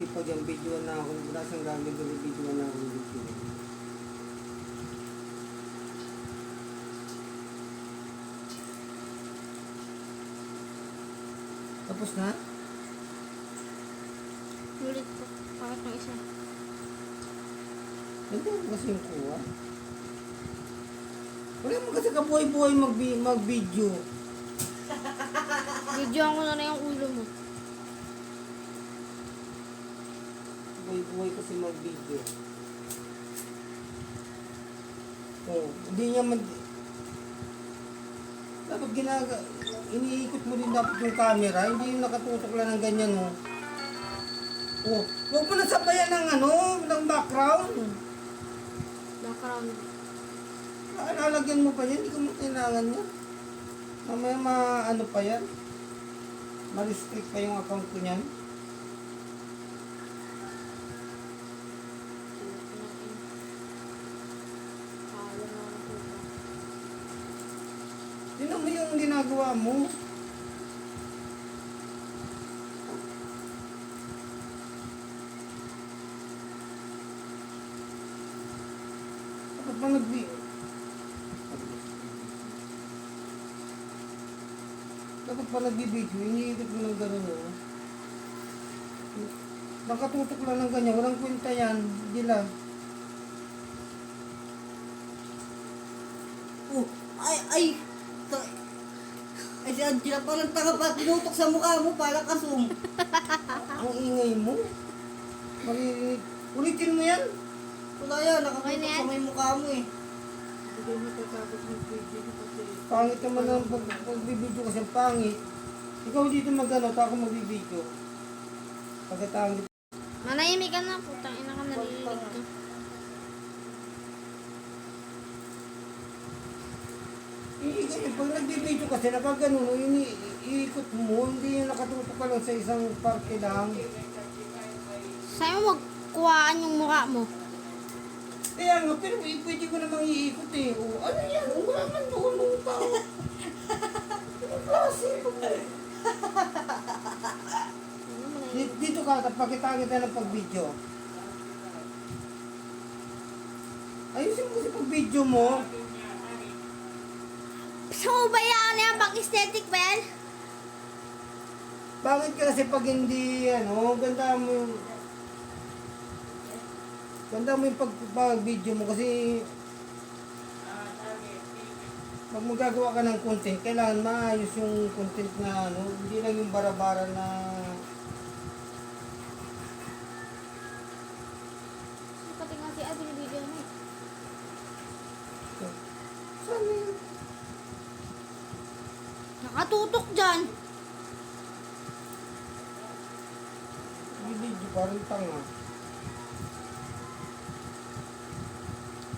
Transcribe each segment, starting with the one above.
Pag yung video na ako, wala siyang gagawin video na ako ng video. Tapos na? Ulit po. Bakit ng isa? Hindi mo kasi yung kuha. Wala mo kasi kabuhay-buhay mag-video. Videoan ko na yung ulo mo. Buhay-buhay kasi mag-video. Oh, hindi niya dapat iniikot mo din dapat yung camera, hindi yung nakatutok lang ng ganyan, oh. Oh, huwag mo na sabayan ng background. Background. Lalagyan mo pa yan, hindi ko mo kailangan yan. Mamaya pa yan. Ma-restrict pa yung account ko niyan. Tingnan mo yung ginagawa mo. Dapat pa dapat pa nagbibideo, iniikot mo ng gano'n, oh. Nakatutok lang ng ganyan, walang kwenta yan, hindi lang. Oh, ay, si Angela parang tanga pa, tinutok sa mukha mo, parang kasum. Ang ingay mo. Maririnig. Ulitin mo yan. Wala yan, Okay na nakatutok yan? sa may mukha mo eh. Pangit naman ang pagbibideo kasi pangit. Ikaw dito mag-ano, ako magbibideo. Pagkatangit. Manahimik ka na. Putang ina ka, nalilig ka. Pag nagbibideo kasi nakagano, iniikot mo, hindi yung nakatutok ka lang sa isang parke lang. Sa'yo mo magkuhaan yung mukha mo. Kaya nga, pero pwede ko namang iikot eh. O, ano yan? Wala man doon ng tao. Anong klase? Dito ka, pakita kita ng pag-video. Ayusin mo kasi pag-video mo. So, bayaan na yan pang aesthetic, Ben? Bakit ka kasi pag hindi, ganda mo yung pag-video mo kasi pag magagawa ka ng content, kailangan maayos yung content na hindi lang yung bara-bara na Pati nga si Abby ni video mo eh. saan yun? Nakatutok dyan. Video parang tanga.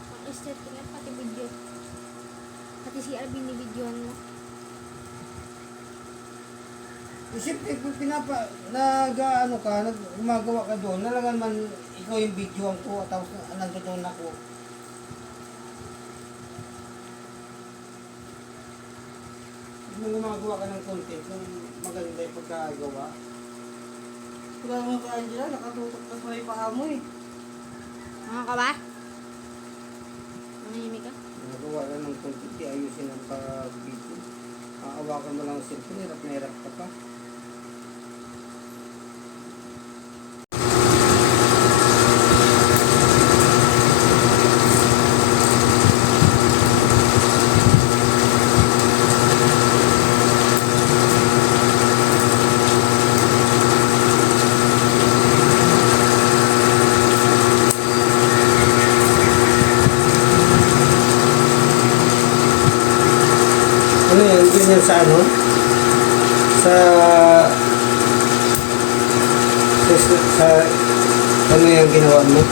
Pang aesthetic yan, pati video. Pati si Abby ni videoan mo. Siyempre, kung gumagawa ka doon, nalangan man ikaw yung videoan ko, tapos nandoon ako. Kung gumagawa ka ng content, kung maganda yung pagkagawa, Wala mo ka Angela, nakatutok ka sa may paa mo eh. Mga ka ba? Manahimik ka? nagawa ka ng content, di ayusin ang pag-video. Aawakan mo lang ang cellphone, hirap na hirap ka pa. Ano yan? Ganyan sa sa ano yung ginawa mo?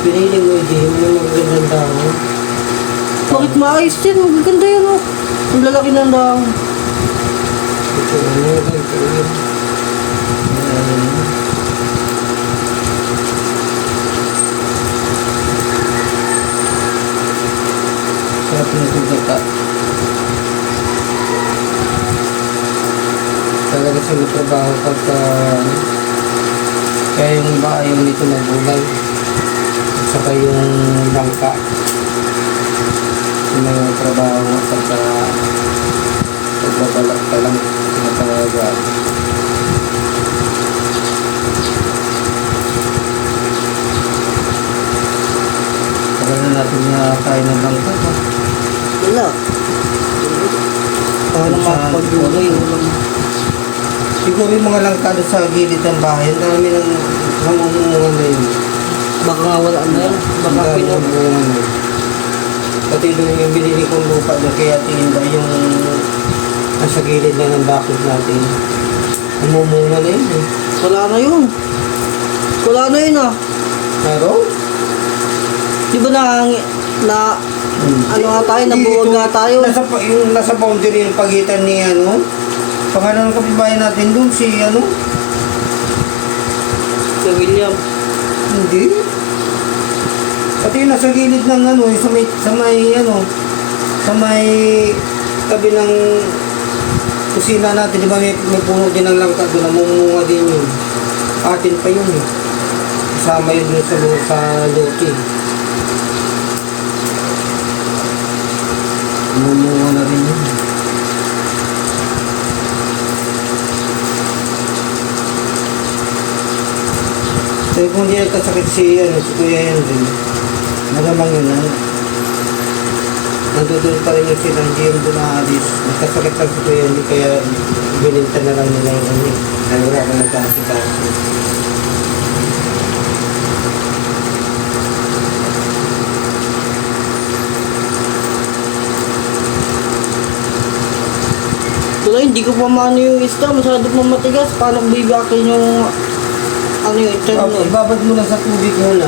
Pinili mo yung magaganda ako. Bakit maayos din? Magaganda yan oh. Ang lalaki ng dahon. Ito, ito yun. Sarap na ito gata. Talaga sa may trabaho pagka kaya yung iba ayaw nito magulang. At saka yung bangka. Yung may trabaho pagka pagbabalak ka lang sa talaga. Tagal na natin na kain ng bangka. Wala. Para makapag-ulay. Siguro yung mga langka doon sa gilid ng bahay, ang dami ng namumungan na yun. Baka nga wala na yan. Baka Ang dami pinag... namumungan na yun. Pati doon yung binili kong lupa doon kaya tinda yung nasa gilid na ng bakod natin. Namumunga na yun eh. Wala na yun. Wala na yun ah. Pero? Di ba ano nga tayo, nabuwag nga tayo. Yung nasa boundary yung pagitan ni ano, pangalan ng kapibayan natin doon si ano? Si William. Hindi. Pati yung nasa gilid ng ano, yung sa may tabi ng kusina natin, di ba may puno din ng langka doon, namumunga din yun. Atin pa yun eh. Kasama yun dun sa lote. Namumunga na rin yun. So kung hindi nagkasakit si Kuya yan din, malamang yun, nandudul pa rin yung sila, hindi yung doon naalis. Nagkasakit lang si Kuya, hindi kaya bininta na lang nila yung ano. Kaya wala ka nagkasakit. Tuloy, hindi ko pa maano yung isda. Masyado pa matigas. Paano bibiyakin yung... Ano yung tiyan mo? Ibabad mo lang sa tubig muna.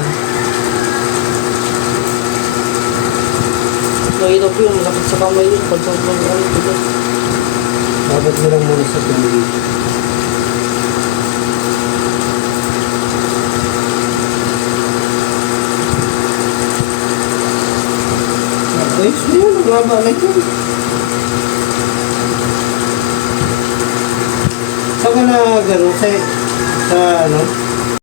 Mahirap yun. Malapit sa kamay yun. Pag sobrang ano tigas. Ibabad mo lang muna sa tubig. Ayos na yun, mababa na yun. Saan ka na gano'n? Sa ano?